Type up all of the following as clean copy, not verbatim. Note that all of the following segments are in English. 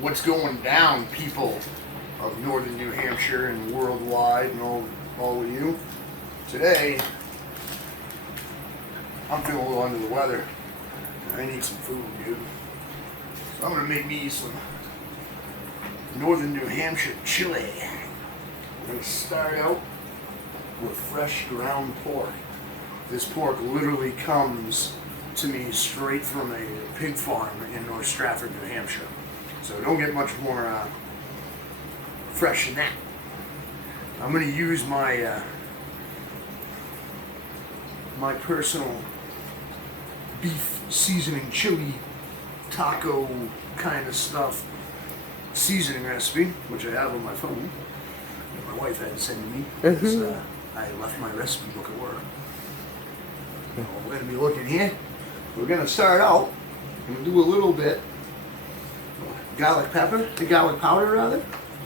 What's going down, people of northern New Hampshire and worldwide and all of you? Today, I'm feeling a little under the weather. I need some food, dude. So I'm gonna make me some northern New Hampshire chili. I'm gonna start out with fresh ground pork. This pork literally comes to me straight from a pig farm in North Stratford, New Hampshire. So don't get much more fresh than that. I'm going to use my my personal beef seasoning chili taco kind of stuff seasoning recipe, which I have on my phone that my wife had to send to me because I left my recipe book at work. So we're going to be looking here. We're going to start out and do a little bit garlic powder rather,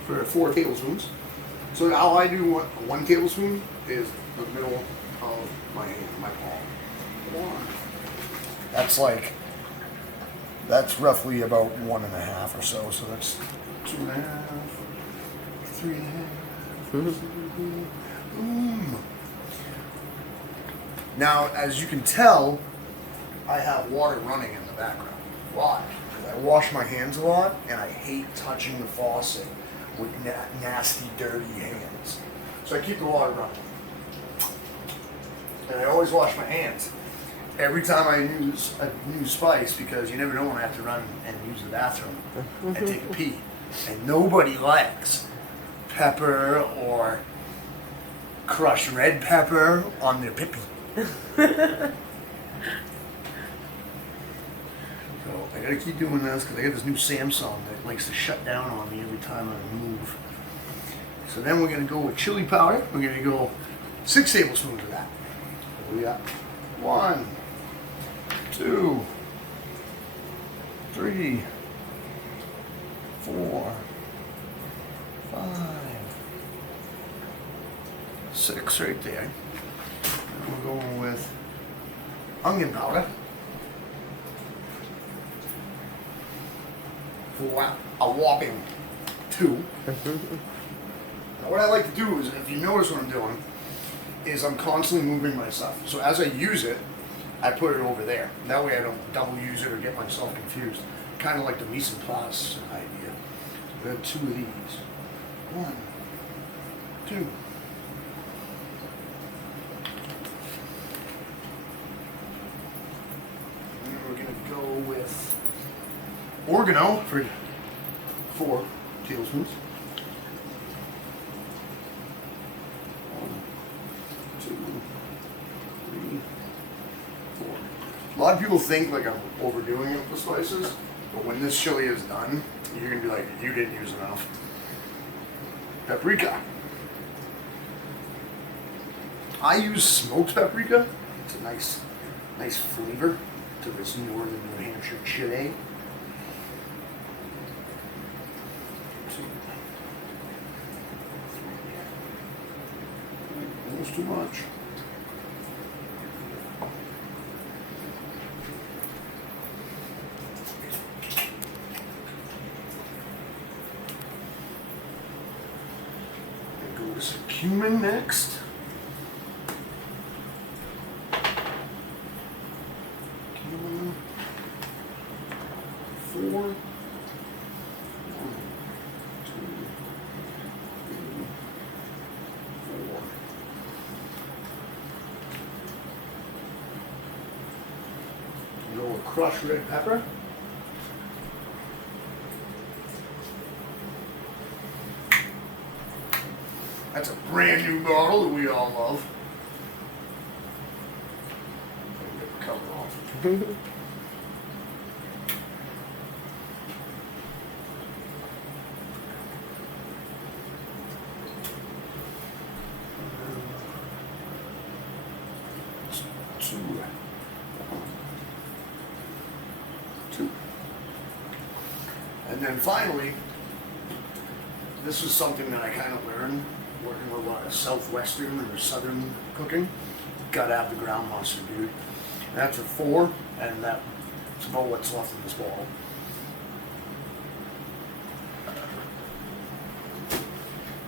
for 4 tablespoons. So all I do, 1 tablespoon is the middle of my hand, my palm. That's roughly about 1.5 or so. So that's 2.5, 3.5. Boom. Now, as you can tell, I have water running in the background. Why? I wash my hands a lot, and I hate touching the faucet with nasty, dirty hands. So I keep the water running. And I always wash my hands every time I use a new spice, because you never know when I have to run and use the bathroom and take a pee. And nobody likes pepper or crushed red pepper on their pee. So I gotta keep doing this because I got this new Samsung that likes to shut down on me every time I move. So then we're gonna go with chili powder. We're gonna go 6 tablespoons of that. So we got 1, 2, 3, 4, 5, 6 right there. And we're going with onion powder. For a whopping 2. Now what I like to do is, if you notice what I'm doing, is I'm constantly moving my stuff. So as I use it, I put it over there. That way I don't double use it or get myself confused. Kind of like the mise en place idea. So we have 2 of these. 1, 2. And then we're gonna go with oregano for 4 tablespoons. 1, 2, 3, 4. A lot of people think like I'm overdoing it with spices, but when this chili is done, you're gonna be like, you didn't use enough. Paprika. I use smoked paprika. It's a nice flavor to this northern New Hampshire chili. Almost too much. Go with some cumin next. Cumin. 4. Go with crushed red pepper. That's a brand new bottle that we all love. Get the cover off. Two. And then finally, this was something that I kind of learned working with a lot of southwestern or southern cooking. Gotta have the ground mustard, dude. And that's a 4, and that's about what's left in this bottle.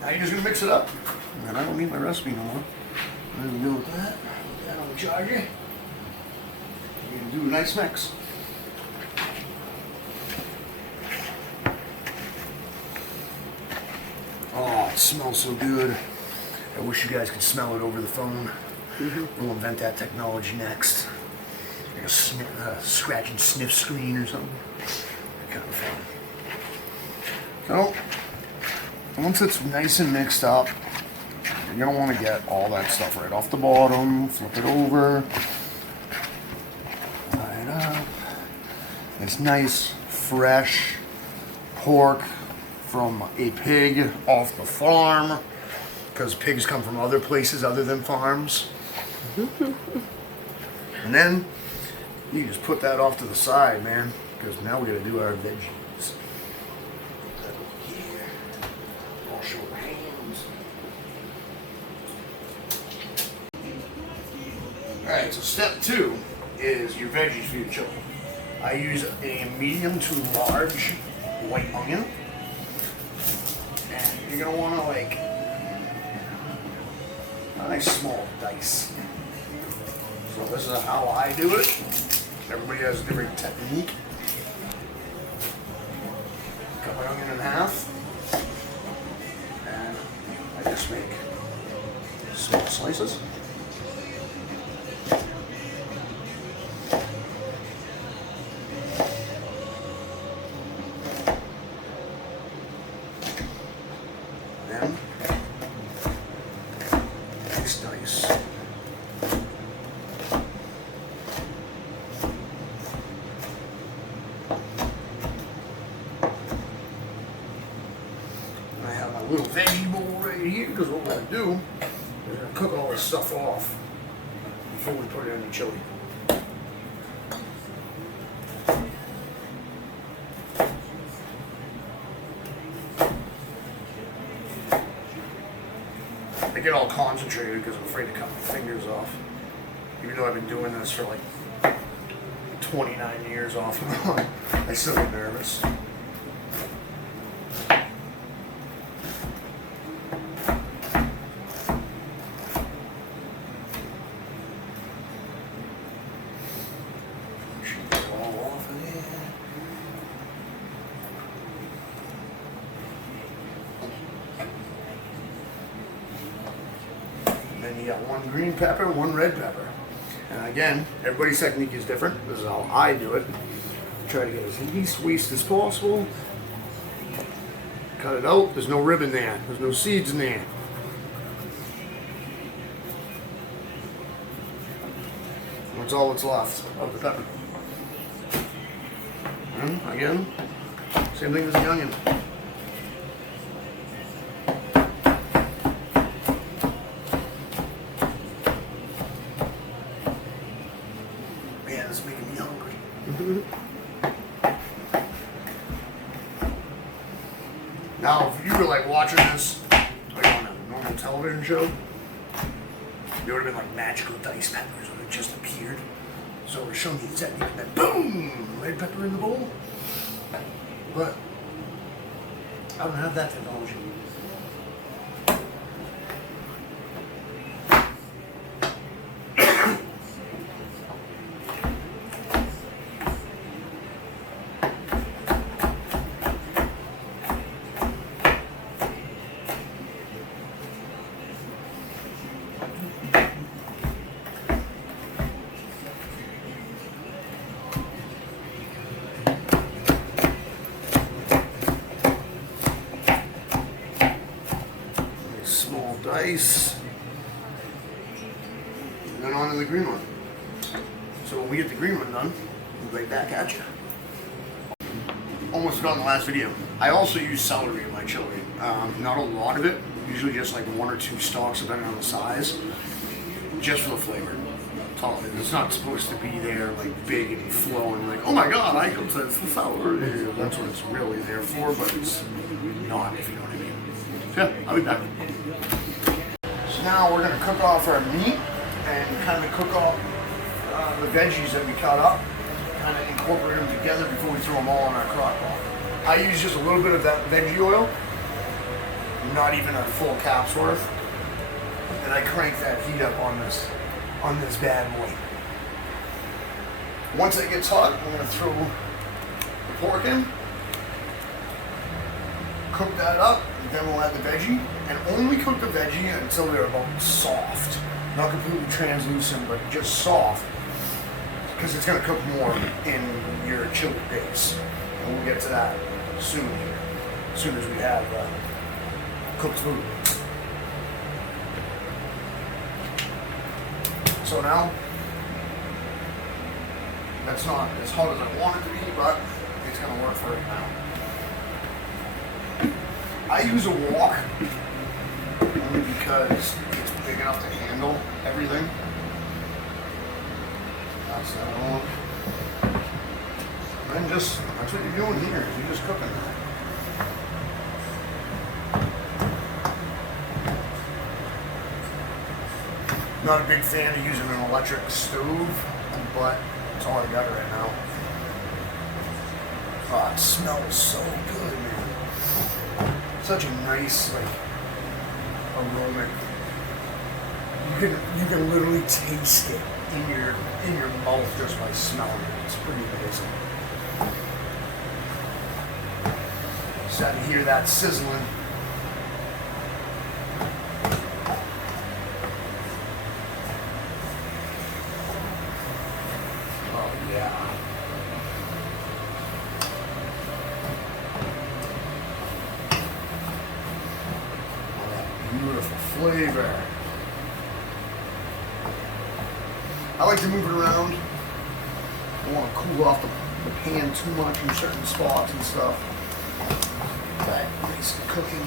Now you're just gonna mix it up. And I don't need my recipe no more. There we go with that. Put that on the charger. You're gonna do a nice mix. Oh, it smells so good. I wish you guys could smell it over the phone. We'll invent that technology next. Like a scratch and sniff screen or something. Kind of fun. So, once it's nice and mixed up, you're going to want to get all that stuff right off the bottom. Flip it over. Right up. It's nice, fresh pork from a pig off the farm, because pigs come from other places other than farms. And then you just put that off to the side, man, because now we got to do our veggies. Put that over here. Wash your hands. Alright, so step 2 is your veggies for your chili. I use a medium to large white onion. And you're going to want to like a nice small dice. So this is how I do it. Everybody has a different technique. Cut my onion in half. And I just make small slices. Then nice dice. I have my little veggie bowl right here, because what we're going to do is we're going to cook all this stuff off before we put it in the chili. I get all concentrated because I'm afraid to cut my fingers off. Even though I've been doing this for like 29 years off and on, I still get nervous. Should get it all off of there. Then you got one green pepper, one red pepper. And again, everybody's technique is different. This is how I do it. Try to get as least waste as possible. Cut it out. There's no ribbon there. There's no seeds in there. That's all that's left of the pepper. And again, same thing as the onion. Man, it's making me hungry. Now, if you were like watching this like on a normal television show, there would have been like magical dice peppers when it just appeared. So we're showing you the technique, and then boom, red pepper in the bowl. But I don't have that technology. Small dice, and then on to the green one. So when we get the green one done, we'll be right back at you. Almost forgot in the last video. I also use celery in my chili. Not a lot of it, usually just like 1 or 2 stalks depending on the size, just for the flavor. That's all it is. It's not supposed to be there like big and flowing like, oh my god, I can sense the celery. That's what it's really there for, but it's not, if you know what I mean. So yeah, I'll be back. So now we're going to cook off our meat and kind of cook off the veggies that we cut up, kind of incorporate them together before we throw them all in our crock pot. I use just a little bit of that veggie oil, not even a full cap's worth. And I crank that heat up on this bad boy. Once it gets hot, I'm gonna throw the pork in, cook that up, and then we'll add the veggie, and only cook the veggie until they're about soft. Not completely translucent, but just soft, because it's gonna cook more in your chili base. And we'll get to that soon here, as soon as we have cooked food. So now, that's not as hot as I want it to be, but it's gonna work for right now. I use a wok only because it's big enough to handle everything. That's that one. And just, that's what you're doing here, is you're just cooking that. Not a big fan of using an electric stove, but it's all I got right now. Oh, it smells so good, man. Such a nice, like, aroma. You can literally taste it in your mouth just by smelling it. It's pretty amazing. Starting to hear that sizzling. Oh yeah. Oh, that beautiful flavor. I like to move it around. I don't want to cool off the pan too much in certain spots and stuff. That nice and cooking.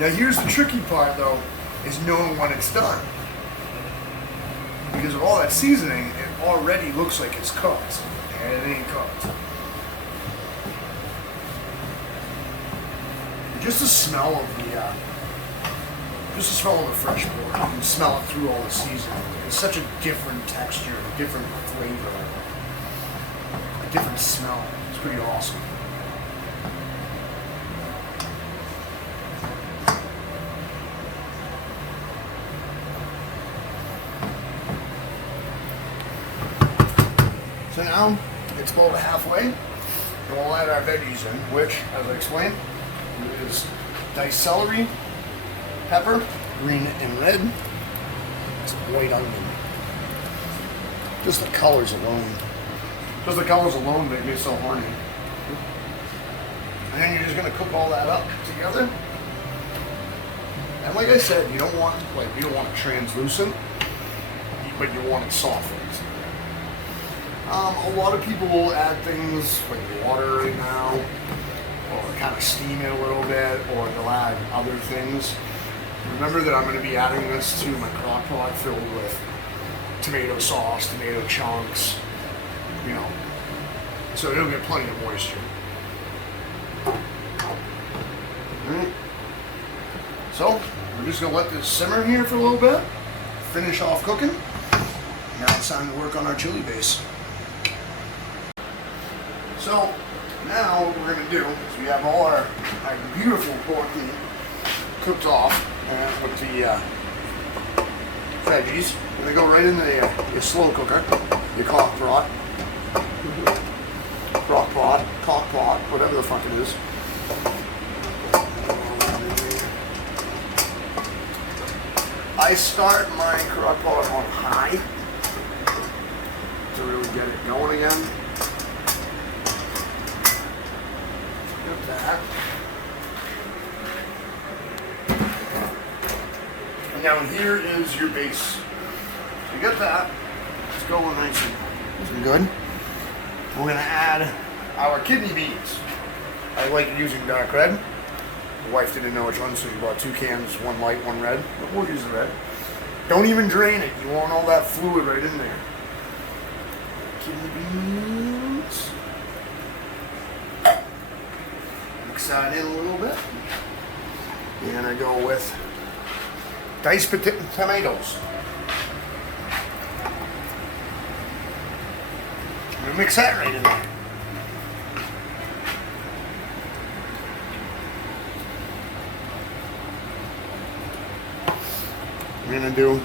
Now here's the tricky part though, is knowing when it's done. Because of all that seasoning, it already looks like it's cooked. And it ain't cooked. Just the smell of the fresh pork. You can smell it through all the seasoning. It's such a different texture, a different flavor, a different smell. It's pretty awesome. So now it's about halfway, and we'll add our veggies in, which, as I explained, is diced celery, pepper, green and red, some white onion. Just the colors alone. Just the colors alone make me so horny. And then you're just gonna cook all that up together. And like I said, you don't want it translucent, but you want it softened. A lot of people will add things like water right now, or kind of steam it a little bit, or they'll add other things. Remember that I'm going to be adding this to my crock pot filled with tomato sauce, tomato chunks, you know, so it'll get plenty of moisture. Alright. So, we're just going to let this simmer here for a little bit, finish off cooking. Now it's time to work on our chili base. So, now what we're going to do is we have all our beautiful pork meat cooked off with the veggies. They go right in your slow cooker, your cock pot, whatever the fuck it is. I start my crock pot on high to really get it going again. Get that. And now here is your base. You get that. It's going nice and good. We're going to add our kidney beans. I like using dark red. The wife didn't know which one, so she bought 2 cans, one light, one red. But we'll use the red. Don't even drain it. You want all that fluid right in there. Kidney beans. Mix that in a little bit. And I go with diced tomatoes. I'm going to mix that right in there. we're gonna do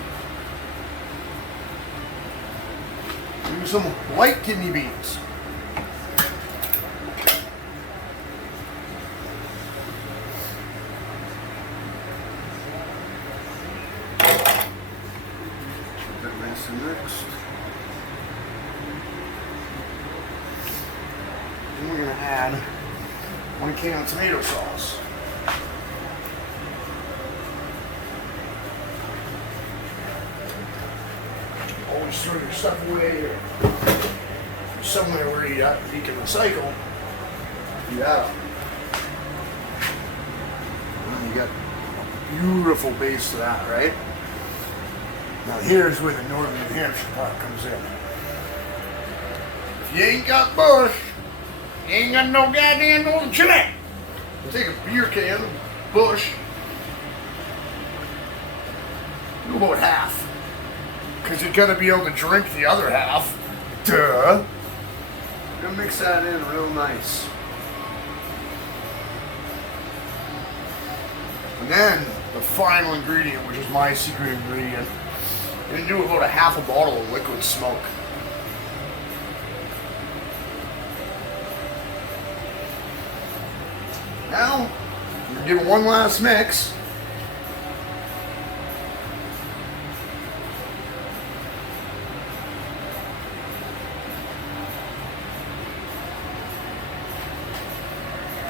some white kidney beans. Get that nice and mixed. Then we're gonna add 1 can of tomato sauce. Always throw your stuff away or somewhere where you can recycle. Yeah. And you got a beautiful base to that, right? Now here's where the northern New Hampshire part comes in. If you ain't got bush, you ain't got no goddamn northern chili. You take a beer can, bush, do about half. Because you're going to be able to drink the other half. Duh. Gonna mix that in real nice. And then the final ingredient, which is my secret ingredient, you're gonna do about a half a bottle of liquid smoke. Now, we're gonna give it one last mix.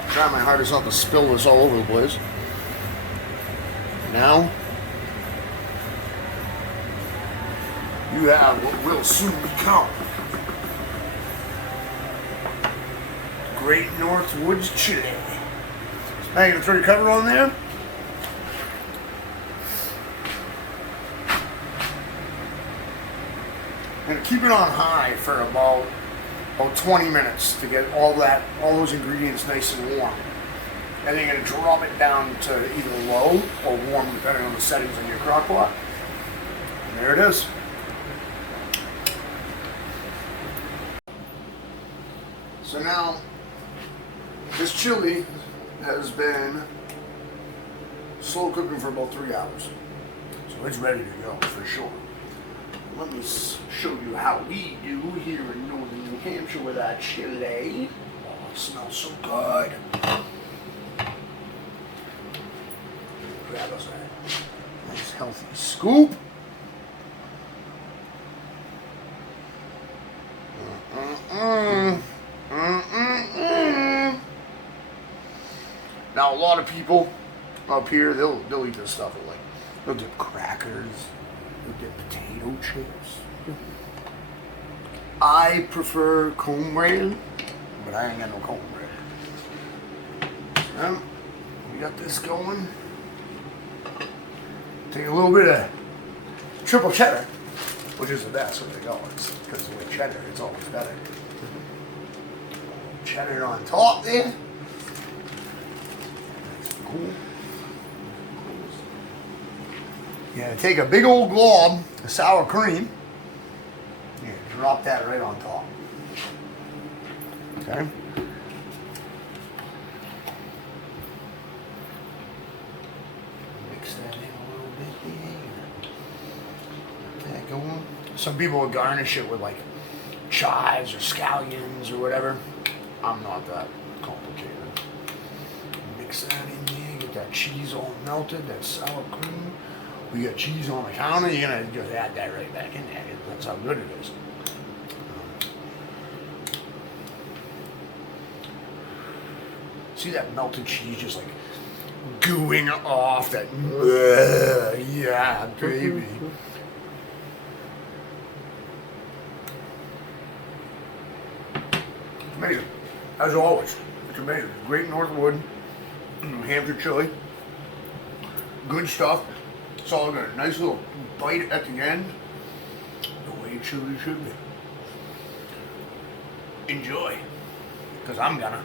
Try my hardest not to spill this all over the place. Now, you have what will soon become Great North Woods Chili. Now you're going to throw your cover on there. I'm going to keep it on high for about 20 minutes to get all those ingredients nice and warm. And then you're going to drop it down to either low or warm depending on the settings on your crock pot. And there it is. So now, this chili has been slow cooking for about 3 hours. So it's ready to go for sure. Let me show you how we do here in northern New Hampshire with our chili. Oh, it smells so good. Grab us a nice healthy scoop. Now a lot of people up here, they'll eat this stuff with they'll dip crackers. Get potato chips. I prefer cornbread, but I ain't got no cornbread. So, we got this going. Take a little bit of triple cheddar, which is the best way to go. Because with cheddar, it's always better. Cheddar on top there. That's cool. You're going to take a big old glob of sour cream. You're going to drop that right on top. Okay? Mix that in a little bit there. Get that going. Some people will garnish it with like chives or scallions or whatever. I'm not that complicated. Mix that in there. Get that cheese all melted, that sour cream. We got cheese on the counter, you're going to just add that right back in there. That's how good it is. See that melted cheese just like gooing off that, yeah, baby. It's amazing. As always, it's amazing. Great Northwood, New Hampshire chili. Good stuff. It's all got a nice little bite at the end. The way chili should be. Enjoy. Because I'm gonna.